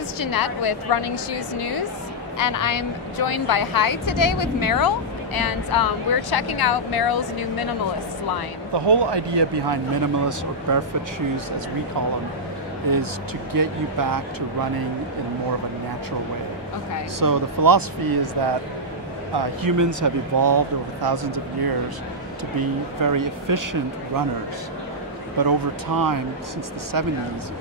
is Jeanette with Running Shoes News, and I'm joined by Hi today with Merrell, and we're checking out Merrell's new minimalist line. The whole idea behind minimalist or barefoot shoes, as we call them, is to get you back to running in more of a natural way. Okay. So the philosophy is that humans have evolved over thousands of years to be very efficient runners. But over time, since the 70s,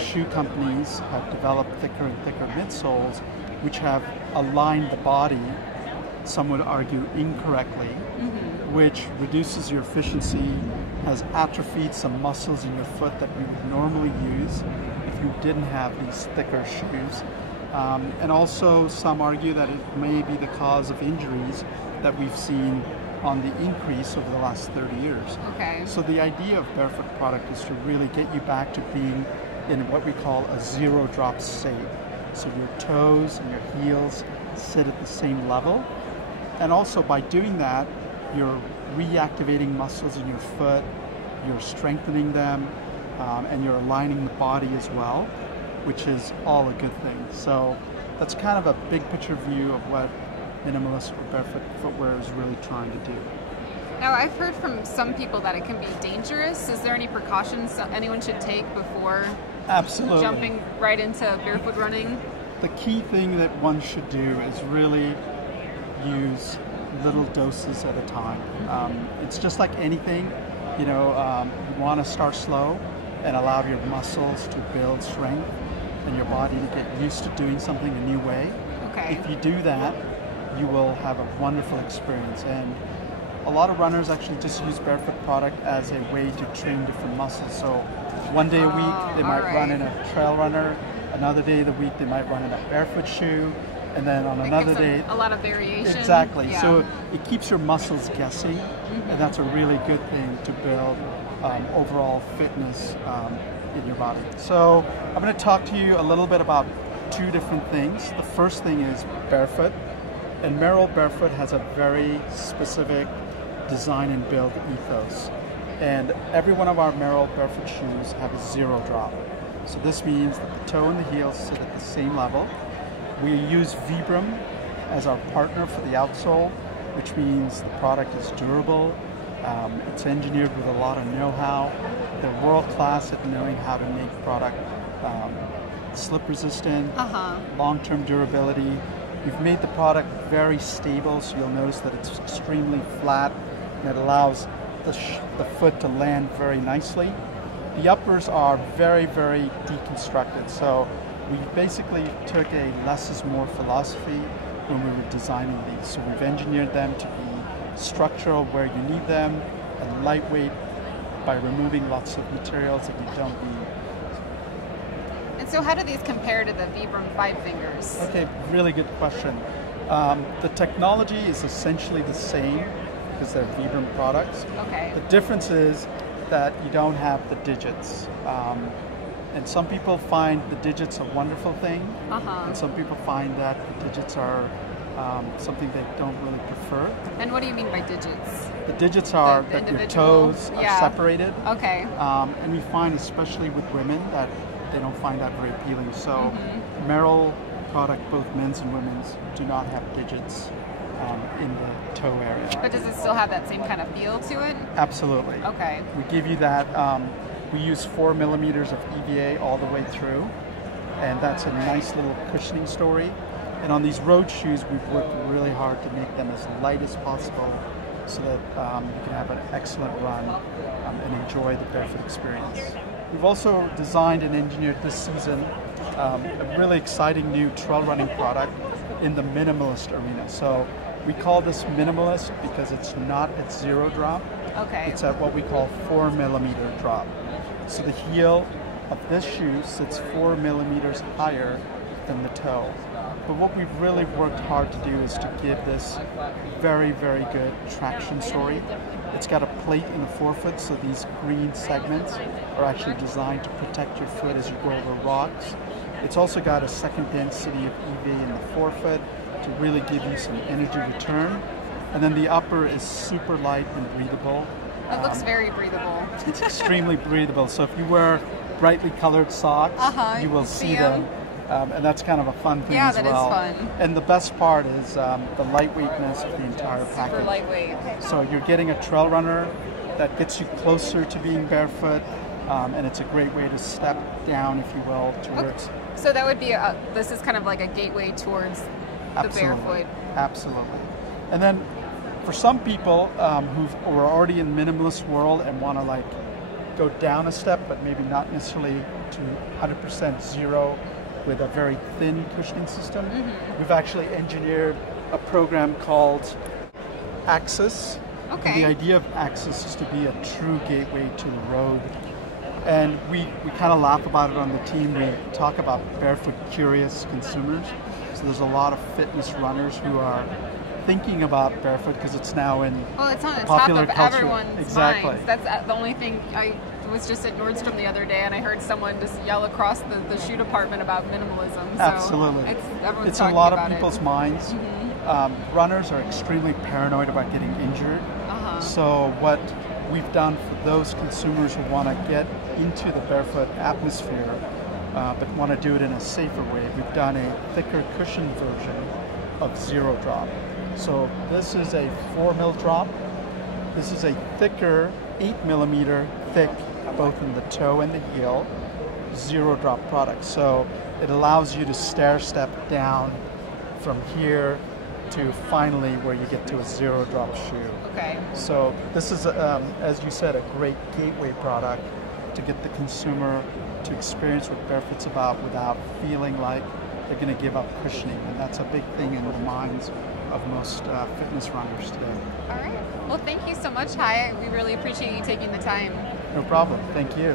shoe companies have developed thicker and thicker midsoles, which have aligned the body, some would argue incorrectly, which reduces your efficiency, has atrophied some muscles in your foot that we would normally use if you didn't have these thicker shoes. And also some argue that it may be the cause of injuries that we've seen on the increase over the last 30 years. Okay. So the idea of barefoot product is to really get you back to being in what we call a zero drop state. So your toes and your heels sit at the same level. And also by doing that, you're reactivating muscles in your foot, you're strengthening them, and you're aligning the body as well, which is all a good thing. So that's kind of a big picture view of what minimalist or barefoot footwear is really trying to do. Now, I've heard from some people that it can be dangerous. Is there any precautions anyone should take before Absolutely. jumping right into barefoot running? The key thing that one should do is really use little doses at a time. It's just like anything, you want to start slow and allow your muscles to build strength and your body to get used to doing something a new way. Okay. If you do that, you will have a wonderful experience. And a lot of runners actually just use barefoot product as a way to train different muscles. So one day a week they might run in a trail runner, another day of the week they might run in a barefoot shoe, and then on another day a lot of variation. Exactly. Yeah. So it keeps your muscles guessing, and that's a really good thing to build overall fitness in your body. So I'm going to talk to you a little bit about two different things. The first thing is barefoot. And Merrell Barefoot has a very specific design and build ethos. And every one of our Merrell Barefoot shoes have a zero drop. So this means that the toe and the heel sit at the same level. We use Vibram as our partner for the outsole, which means the product is durable. It's engineered with a lot of know-how. They're world-class at knowing how to make product slip resistant, long-term durability. We've made the product very stable, so you'll notice that it's extremely flat and it allows the foot to land very nicely. The uppers are very, very deconstructed, so we basically took a less is more philosophy when we were designing these. So we've engineered them to be structural where you need them and lightweight by removing lots of materials that you don't need. So how do these compare to the Vibram 5 Fingers? Okay, really good question. The technology is essentially the same because they're Vibram products. Okay. The difference is that you don't have the digits. And some people find the digits a wonderful thing, and some people find that the digits are something they don't really prefer. And what do you mean by digits? The digits are that your toes are separated. Okay. And we find, especially with women, that they don't find that very appealing. So Merrell product, both men's and women's, do not have digits in the toe area. But does it still have that same kind of feel to it? Absolutely. Okay. We give you that. We use 4 millimeters of EVA all the way through, and that's a nice little cushioning story. And on these road shoes, we've worked really hard to make them as light as possible so that you can have an excellent run and enjoy the barefoot experience. We've also designed and engineered this season a really exciting new trail running product in the minimalist arena. So we call this minimalist because it's not at zero drop. Okay. It's at what we call 4 millimeter drop. So the heel of this shoe sits 4 millimeters higher than the toe. But what we've really worked hard to do is to give this very, very good traction story. It's got a plate in the forefoot, so these green segments are actually designed to protect your foot as you go over rocks. It's also got a second density of EVA in the forefoot to really give you some energy return. And then the upper is super light and breathable. It looks very breathable. It's extremely breathable. So if you wear brightly colored socks, you will see them And that's kind of a fun thing as well. Yeah, that is fun. And the best part is the lightweightness of the entire package. Super lightweight. So you're getting a trail runner that gets you closer to being barefoot, and it's a great way to step down, if you will, towards. Okay. So that would be this is kind of like a gateway towards the barefoot. Absolutely. And then for some people who are already in minimalist world and want to like go down a step, but maybe not necessarily to 100% zero with a very thin cushioning system, we've actually engineered a program called Access. Okay. And the idea of Access is to be a true gateway to the road. And we kind of laugh about it on the team. We talk about barefoot curious consumers. So there's a lot of fitness runners who are thinking about barefoot because it's now in it's on the popular top of culture. Everyone's Exactly. minds. That's the only thing. I was just at Nordstrom the other day and I heard someone just yell across the shoe department about minimalism. So Absolutely. Everyone's it's talking a lot about of people's it. minds. Runners are extremely paranoid about getting injured. So what we've done for those consumers who want to get into the barefoot atmosphere but want to do it in a safer way, we've done a thicker cushion version of Zero Drop. So this is a 4 mil drop. This is a thicker 8 millimeter thick, both in the toe and the heel, Zero Drop product. So it allows you to stair step down from here to finally where you get to a Zero Drop shoe. Okay. So this is, as you said, a great gateway product to get the consumer to experience what barefoot's about without feeling like they're going to give up cushioning. And that's a big thing in the minds of most fitness runners today. All right. Well, thank you so much, Hai. We really appreciate you taking the time. No problem. Thank you.